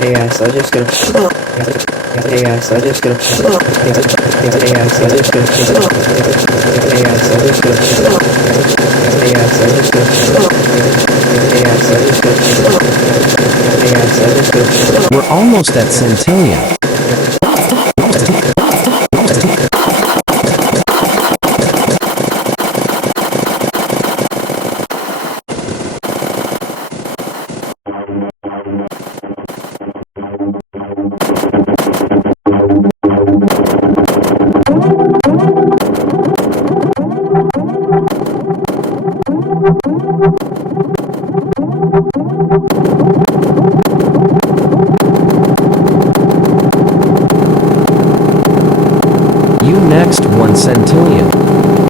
Hey guys, I just gotta. Hey guys, I just gotta. Hey guys, I just gotta. Hey guys, I just gotta. Hey guys, I just gotta. Hey guys, I just gotta. Hey guys, I just gotta. We're almost at Centillion. You next, one Centillion.